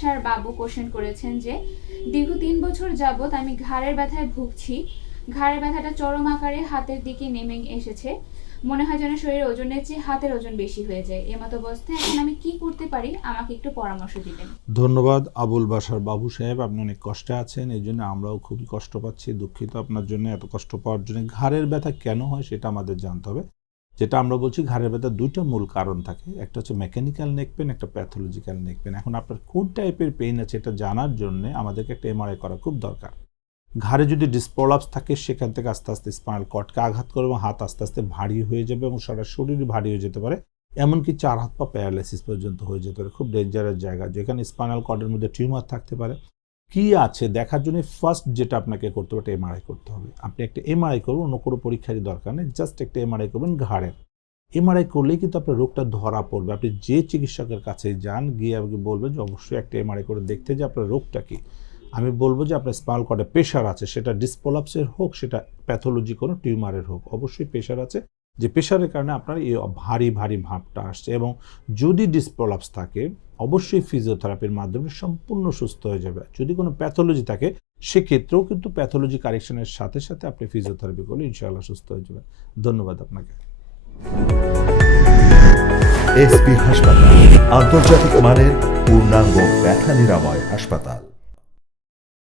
বাসার বাবু কোশ্চেন করেছেন যে দীর্ঘ 3 বছর যাবত আমি ঘাড়ের ব্যথায় ভুগছি। ঘাড়ের ব্যথাটা চরম আকারে হাতের দিকে নেমে এসেছে। মনে হয় যেন শরীরের ওজনের চেয়ে হাতের ওজন বেশি হয়ে যায়। এমত অবস্থায় এখন আমি কি করতে পারি, আমাকে একটু পরামর্শ দিবেন। ধন্যবাদ আবুল বাশার বাবু সাহেব, আপনি অনেক কষ্টে আছেন, এই জন্য আমরাও খুবই কষ্ট পাচ্ছি। দুঃখিত আপনার জন্য, এত কষ্ট পাওয়ার জন্য। ঘাড়ের ব্যথা কেন হয় সেটা আমাদের জানতে হবে। যেটা আমরা বলছি, ঘাড়ের ব্যথার দুইটা মূল কারণ থাকে, একটা হচ্ছে মেকানিক্যাল নেক পেন, একটা প্যাথোলজিক্যাল নেক পেন। এখন আপনার কোন টাইপের পেইন আছে এটা জানার জন্য আমাদেরকে একটা এমআরআই করা খুব দরকার। ঘাড়ে যদি ডিসপ্রলাপস থাকে, সেখান থেকে আস্তে আস্তে স্পাইনাল কর্ডকে আঘাত করবে এবং হাত আস্তে আস্তে ভারী হয়ে যাবে এবং সারা শরীর ভারী হয়ে যেতে পারে, এমনকি 4 হাত পা প্যারালাইসিস পর্যন্ত হয়ে যেতে পারে। খুব ডেঞ্জারাস জায়গা, যেখানে স্পাইনাল কর্ডের মধ্যে টিউমার থাকতে পারে। কি আছে দেখার জন্য ফার্স্ট যেটা আপনাকে করতে হবে, একটা এমআরআই করতে হবে। আপনি একটা এমআরআই করবেন, অন্য কোনো পরীক্ষারই দরকার নেই, জাস্ট একটা এমআরআই করবেন ঘাড়ের। এমআরআই করলেই কিন্তু আপনার রোগটা ধরা পড়বে। আপনি যে চিকিৎসকের কাছে যান, গিয়ে আপনি বলবেন যে অবশ্যই একটা এমআরআই করে দেখতে যে আপনার রোগটা কী। আমি বলবো যে আপনার স্পাইনাল কর্ডে প্রেশার আছে, সেটা ডিসপ্রলাপসের হোক, সেটা প্যাথোলজি কোনো টিউমারের হোক, অবশ্যই প্রেশার আছে, যে প্রেশারের কারণে আপনার এই ভারী ভারী ভাবটা আসছে। এবং যদি ডিসপ্রলাপস থাকে, অবশ্যই ফিজিওথেরাপির মাধ্যমে সম্পূর্ণ সুস্থ হয়ে যাবে। যদি কোনো প্যাথোলজি থাকে, সেক্ষেত্রেও কিন্তু প্যাথোলজি কারেকশনের সাথে সাথে আপনি ফিজিওথেরাপি করলে ইনশাআল্লাহ সুস্থ হয়ে যাবেন। ধন্যবাদ আপনাকে। এসপি হাসপাতাল, আন্তর্জাতিক মানের পূর্ণাঙ্গ ব্যথা নিরাময় হাসপাতাল।